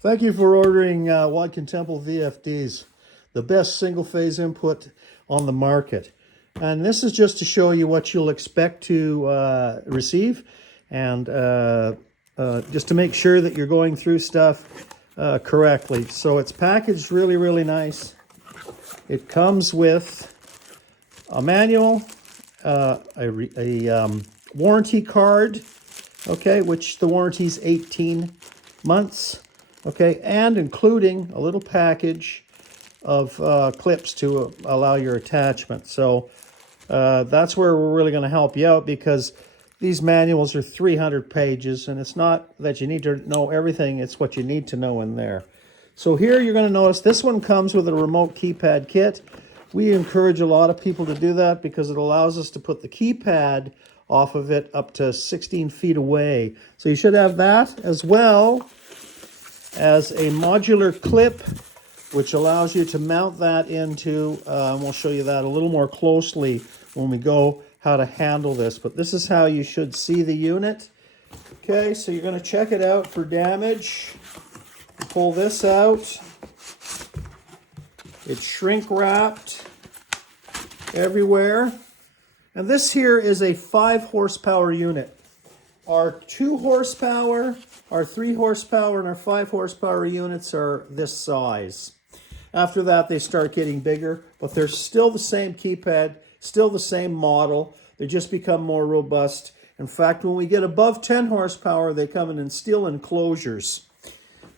Thank you for ordering Watkins Temple VFDs, the best single-phase input on the market. And this is just to show you what you'll expect to receive, and just to make sure that you're going through stuff correctly. So it's packaged really, really nice. It comes with a manual, a warranty card, okay, which the warranty is 18 months. Okay, and including a little package of clips to allow your attachment. So that's where we're really going to help you out, because these manuals are 300 pages, and it's not that you need to know everything, it's what you need to know in there. So here you're going to notice this one comes with a remote keypad kit. We encourage a lot of people to do that because it allows us to put the keypad off of it up to 16 feet away. So you should have that, as well as a modular clip, which allows you to mount that into, and we'll show you that a little more closely when we go how to handle this. But this is how you should see the unit. Okay, so you're going to check it out for damage. Pull this out. It's shrink wrapped everywhere. And this here is a 5 horsepower unit. Our 2 horsepower, our 3 horsepower, and our 5 horsepower units are this size. After that, they start getting bigger, but they're still the same keypad, still the same model. They just become more robust. In fact, when we get above 10 horsepower, they come in steel enclosures.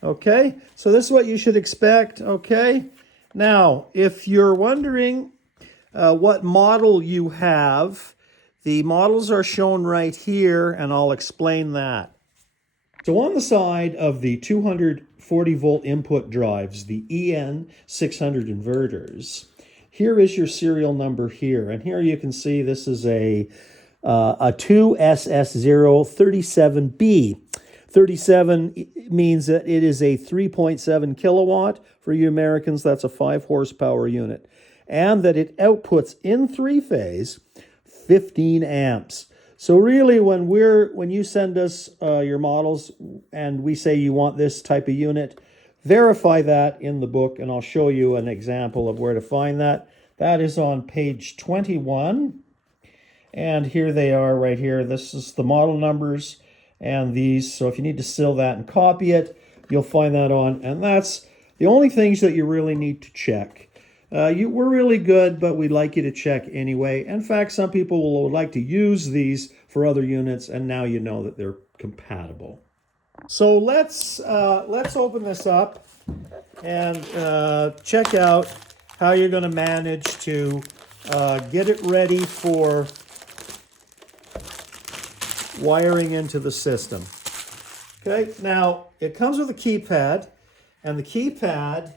Okay, so this is what you should expect, okay? Now, if you're wondering what model you have, the models are shown right here, and I'll explain that. So on the side of the 240 volt input drives, the EN600 inverters, here is your serial number here. And here you can see this is a 2SS037B. 37 means that it is a 3.7 kilowatt. For you Americans, that's a 5 horsepower unit. And that it outputs in 3-phase 15 amps. So really, when you send us your models and we say you want this type of unit, verify that in the book, and I'll show you an example of where to find that. That is on page 21, and here they are right here. This is the model numbers and these. So if you need to seal that and copy it, you'll find that on, and that's the only things that you really need to check. We're really good, but we'd like you to check anyway. In fact, some people would like to use these for other units, and now you know that they're compatible. So let's open this up and check out how you're going to manage to get it ready for wiring into the system. Okay, now it comes with a keypad, and the keypad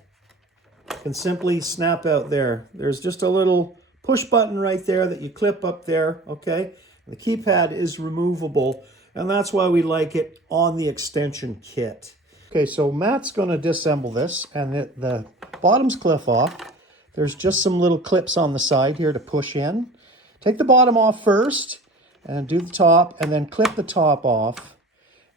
can simply snap out there. There's just a little push button right there that you clip up there, okay? The keypad is removable, and that's why we like it on the extension kit. Okay, so Matt's going to disassemble this, and the bottom's clip off. There's just some little clips on the side here to push in. Take the bottom off first, and do the top, and then clip the top off.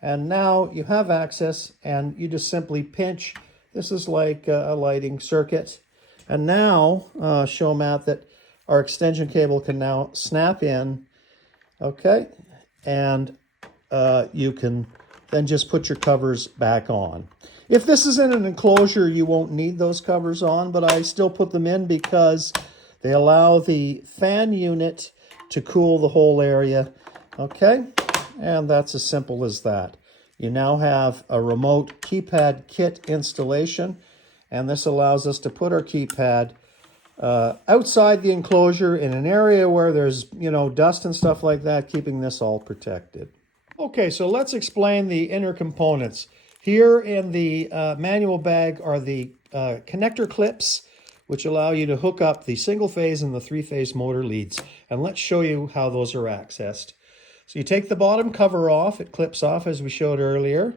And now you have access, and you just simply pinch. This is like a lighting circuit. And now, show Matt that our extension cable can now snap in, okay? And you can then just put your covers back on. If this is in an enclosure, you won't need those covers on, but I still put them in because they allow the fan unit to cool the whole area, okay? And that's as simple as that. You now have a remote keypad kit installation, and this allows us to put our keypad outside the enclosure in an area where there's, dust and stuff like that, keeping this all protected. Okay, so let's explain the inner components. Here in the manual bag are the connector clips, which allow you to hook up the single-phase and the 3-phase motor leads. And let's show you how those are accessed. So you take the bottom cover off, it clips off as we showed earlier,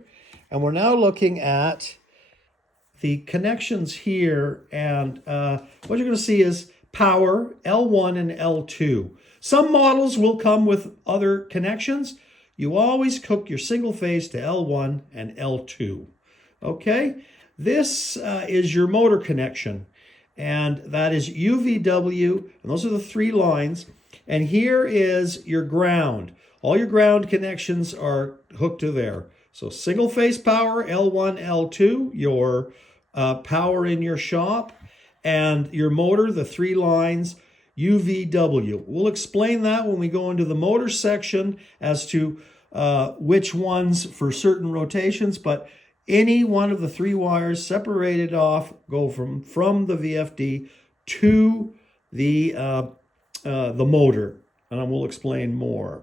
and we're now looking at the connections here, and what you're going to see is power, L1 and L2. Some models will come with other connections. You always hook your single phase to L1 and L2. Okay, this is your motor connection, and that is UVW, and those are the 3 lines. And here is your ground. All your ground connections are hooked to there. So single phase power, L1, L2, your power in your shop, and your motor, the 3 lines, UVW. We'll explain that when we go into the motor section as to which ones for certain rotations, but any one of the 3 wires separated off go from the VFD to the motor, and we'll explain more.